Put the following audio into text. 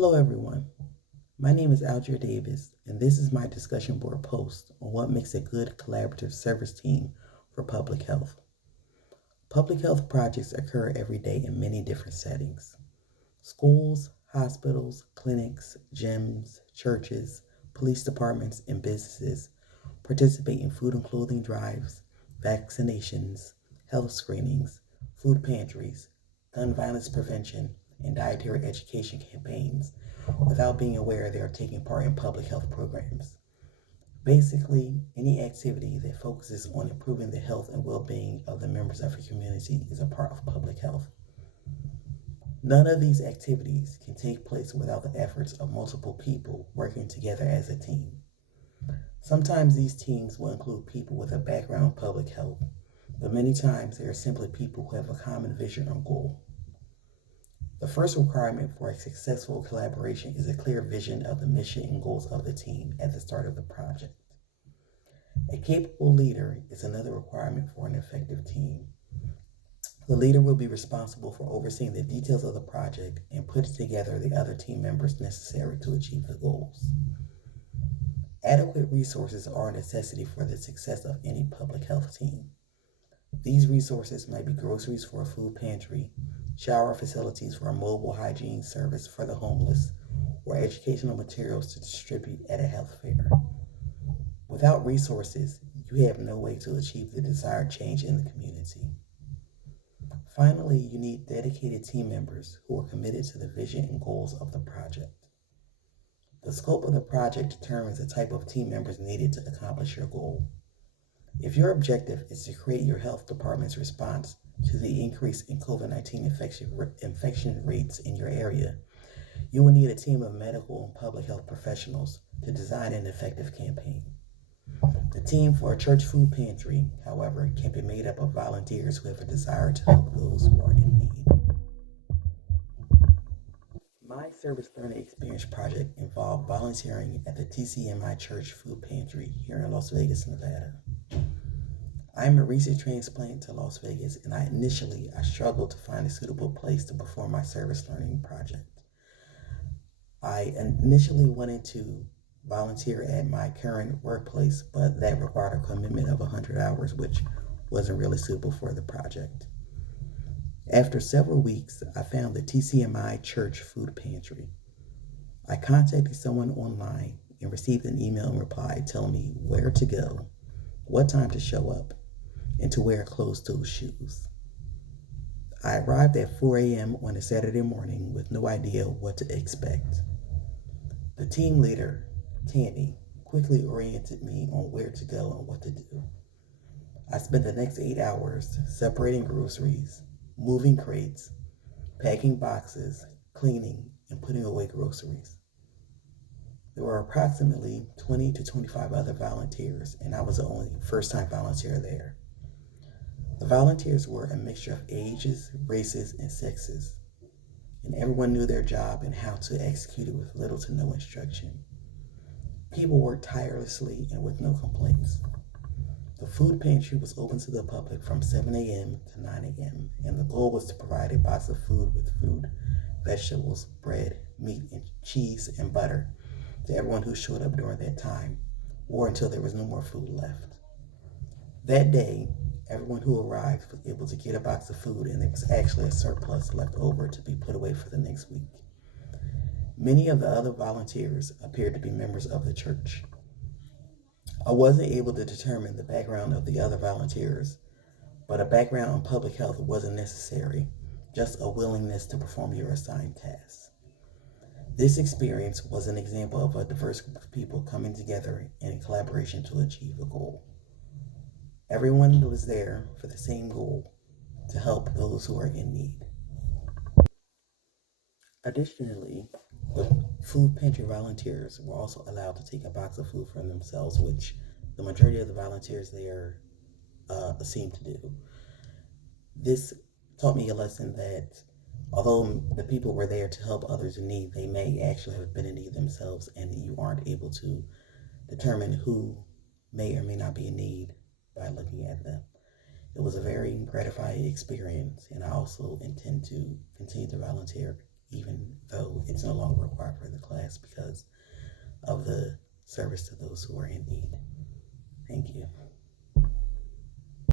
Hello, everyone. My name is Algier Davis, and this is my discussion board post on what makes a good collaborative service team for public health. Public health projects occur every day in many different settings. Schools, hospitals, clinics, gyms, churches, police departments, and businesses participate in food and clothing drives, vaccinations, health screenings, food pantries, gun violence prevention, and dietary education campaigns without being aware they are taking part in public health programs. Basically, any activity that focuses on improving the health and well being of the members of your community is a part of public health. None of these activities can take place without the efforts of multiple people working together as a team. Sometimes these teams will include people with a background in public health, but many times they are simply people who have a common vision or goal. The first requirement for a successful collaboration is a clear vision of the mission and goals of the team at the start of the project. A capable leader is another requirement for an effective team. The leader will be responsible for overseeing the details of the project and putting together the other team members necessary to achieve the goals. Adequate resources are a necessity for the success of any public health team. These resources might be groceries for a food pantry, shower facilities for a mobile hygiene service for the homeless, or educational materials to distribute at a health fair. Without resources, you have no way to achieve the desired change in the community. Finally, you need dedicated team members who are committed to the vision and goals of the project. The scope of the project determines the type of team members needed to accomplish your goal. If your objective is to create your health department's response to the increase in COVID-19 infection rates in your area, you will need a team of medical and public health professionals to design an effective campaign. The team for a church food pantry, however, can be made up of volunteers who have a desire to help those who are in need. My service learning experience project involved volunteering at the TCMI Church Food Pantry here in Las Vegas, Nevada. I am a recent transplant to Las Vegas, and I struggled to find a suitable place to perform my service learning project. I initially wanted to volunteer at my current workplace, but that required a commitment of 100 hours, which wasn't really suitable for the project. After several weeks, I found the TCMI Church Food Pantry. I contacted someone online and received an email in reply telling me where to go, what time to show up, and to wear closed-toe shoes. I arrived at 4 a.m. on a Saturday morning with no idea what to expect. The team leader, Tammy, quickly oriented me on where to go and what to do. I spent the next 8 hours separating groceries, moving crates, packing boxes, cleaning, and putting away groceries. There were approximately 20 to 25 other volunteers, and I was the only first-time volunteer there. The volunteers were a mixture of ages, races, and sexes, and everyone knew their job and how to execute it with little to no instruction. People worked tirelessly and with no complaints. The food pantry was open to the public from 7 a.m. to 9 a.m., and the goal was to provide a box of food with fruit, vegetables, bread, meat, and cheese, and butter to everyone who showed up during that time, or until there was no more food left. That day, everyone who arrived was able to get a box of food, and there was actually a surplus left over to be put away for the next week. Many of the other volunteers appeared to be members of the church. I wasn't able to determine the background of the other volunteers, but a background in public health wasn't necessary, just a willingness to perform your assigned tasks. This experience was an example of a diverse group of people coming together in collaboration to achieve a goal. Everyone was there for the same goal, to help those who are in need. Additionally, the food pantry volunteers were also allowed to take a box of food for themselves, which the majority of the volunteers there seemed to do. This taught me a lesson that although the people were there to help others in need, they may actually have been in need themselves, and you aren't able to determine who may or may not be in need by looking at them. It was a very gratifying experience, and I also intend to continue to volunteer even though So it's no longer required for the class because of the service to those who are in need. Thank you.